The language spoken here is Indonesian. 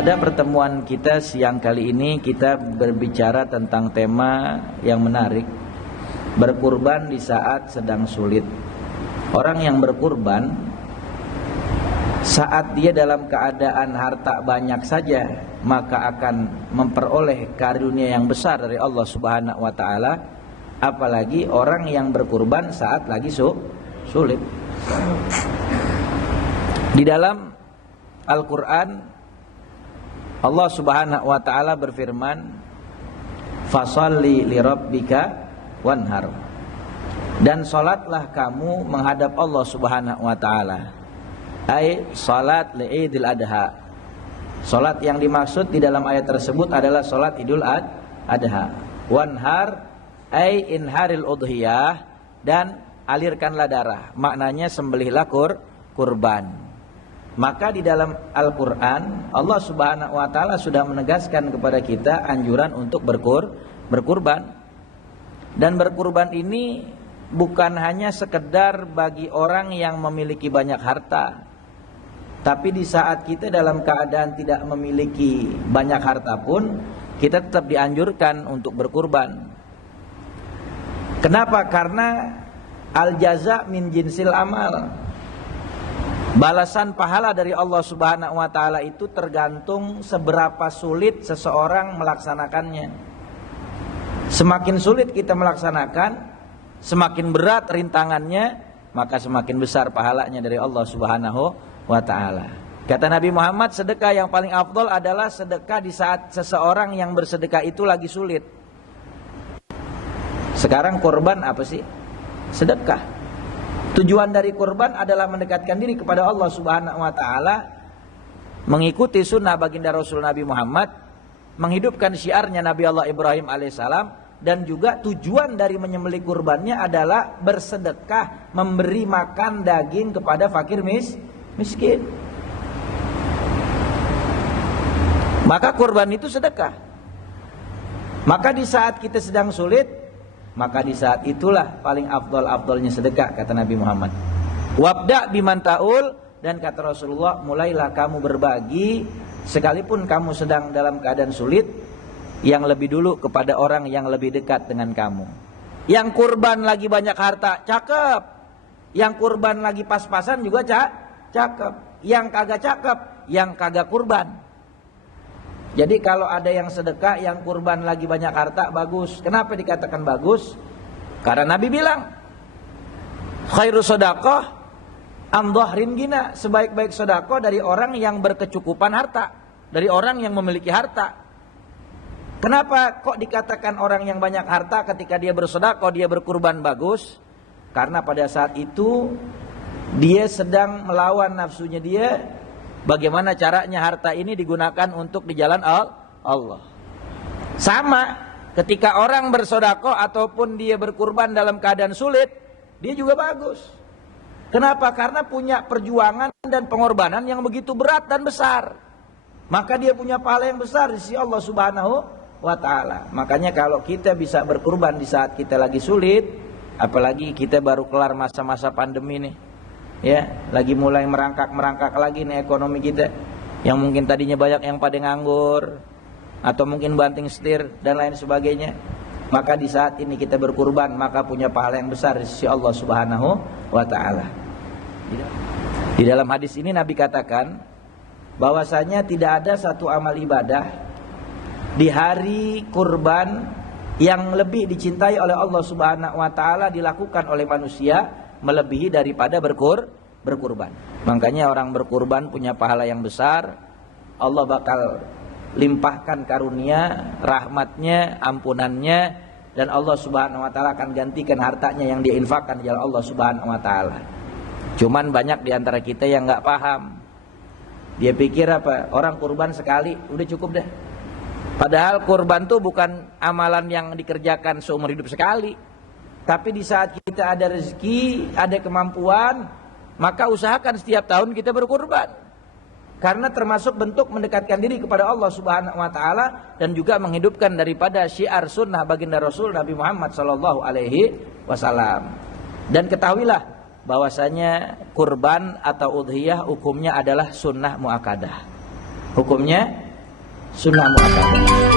Pada pertemuan kita siang kali ini kita berbicara tentang tema yang menarik, berkurban di saat sedang sulit. Orang yang berkurban saat dia dalam keadaan harta banyak saja, maka akan memperoleh karunia yang besar dari Allah Subhanahu wa taala, apalagi orang yang berkurban saat lagi sulit. Di dalam Al-Qur'an Allah Subhanahu wa taala berfirman, "Fasholli lirabbika wanhar." Dan salatlah kamu menghadap Allah Subhanahu wa taala. Ai salat li'idil adha. Salat yang dimaksud di dalam ayat tersebut adalah salat Idul Adha. Wanhar ai inharil udhiyah, dan alirkanlah darah. Maknanya sembelihlah kurban. Maka di dalam Al-Quran Allah Subhanahu wa ta'ala sudah menegaskan kepada kita anjuran untuk berkurban. Dan berkurban ini bukan hanya sekedar bagi orang yang memiliki banyak harta, tapi di saat kita dalam keadaan tidak memiliki banyak harta pun kita tetap dianjurkan untuk berkurban. Kenapa? Karena al-jaza min jinsil amal. Balasan pahala dari Allah Subhanahu wa taala itu tergantung seberapa sulit seseorang melaksanakannya. Semakin sulit kita melaksanakan, semakin berat rintangannya, maka semakin besar pahalanya dari Allah Subhanahu wa taala. Kata Nabi Muhammad, sedekah yang paling afdol adalah sedekah di saat seseorang yang bersedekah itu lagi sulit. Sekarang kurban apa sih? Sedekah. Tujuan dari kurban adalah mendekatkan diri kepada Allah Subhanahu wa taala, mengikuti sunnah baginda Rasul Nabi Muhammad, menghidupkan syiarnya Nabi Allah Ibrahim alaihissalam, dan juga tujuan dari menyembelih kurbannya adalah bersedekah, memberi makan daging kepada fakir miskin. Maka kurban itu sedekah. Maka di saat kita sedang sulit, maka di saat itulah paling afdolnya sedekah, kata Nabi Muhammad. Wabda biman ta'ul, dan kata Rasulullah, mulailah kamu berbagi sekalipun kamu sedang dalam keadaan sulit, yang lebih dulu kepada orang yang lebih dekat dengan kamu. Yang kurban lagi banyak harta, cakep. Yang kurban lagi pas-pasan juga cakep. Yang kagak cakep, yang kagak kurban. Jadi kalau ada yang sedekah, yang kurban lagi banyak harta, bagus. Kenapa dikatakan bagus? Karena Nabi bilang, khairu sedekah am dhahrin gina. Sebaik-baik sedekah dari orang yang berkecukupan harta, dari orang yang memiliki harta. Kenapa kok dikatakan orang yang banyak harta ketika dia bersedekah, dia berkurban bagus? Karena pada saat itu dia sedang melawan nafsunya dia. Bagaimana caranya harta ini digunakan untuk di jalan Allah. Sama ketika orang bersedekah ataupun dia berkurban dalam keadaan sulit, dia juga bagus. Kenapa? Karena punya perjuangan dan pengorbanan yang begitu berat dan besar. Maka dia punya pahala yang besar di sisi Allah Subhanahu wa taala. Makanya kalau kita bisa berkurban di saat kita lagi sulit, apalagi kita baru kelar masa-masa pandemi nih, ya, lagi mulai merangkak lagi nih ekonomi kita, yang mungkin tadinya banyak yang pada nganggur atau mungkin banting setir dan lain sebagainya. Maka di saat ini kita berkurban, maka punya pahala yang besar di sisi Allah Subhanahu wa taala. Di dalam hadis ini Nabi katakan bahwasanya tidak ada satu amal ibadah di hari kurban yang lebih dicintai oleh Allah Subhanahu wa taala dilakukan oleh manusia melebihi daripada berkurban. Makanya orang berkurban punya pahala yang besar. Allah bakal limpahkan karunia, rahmatnya, ampunannya, dan Allah Subhanahu wa taala akan gantikan hartanya yang dia infakkan di jalan Allah Subhanahu wa taala. Cuman banyak di antara kita yang enggak paham. Dia pikir apa? Orang kurban sekali udah cukup deh. Padahal kurban tuh bukan amalan yang dikerjakan seumur hidup sekali. Tapi di saat kita ada rezeki, ada kemampuan, maka usahakan setiap tahun kita berkurban. Karena termasuk bentuk mendekatkan diri kepada Allah Subhanahu wa taala dan juga menghidupkan daripada syiar sunnah baginda Rasul Nabi Muhammad sallallahu alaihi wasallam. Dan ketahuilah bahwasanya kurban atau udhiyah hukumnya adalah sunnah muakkadah. Hukumnya sunnah muakkadah.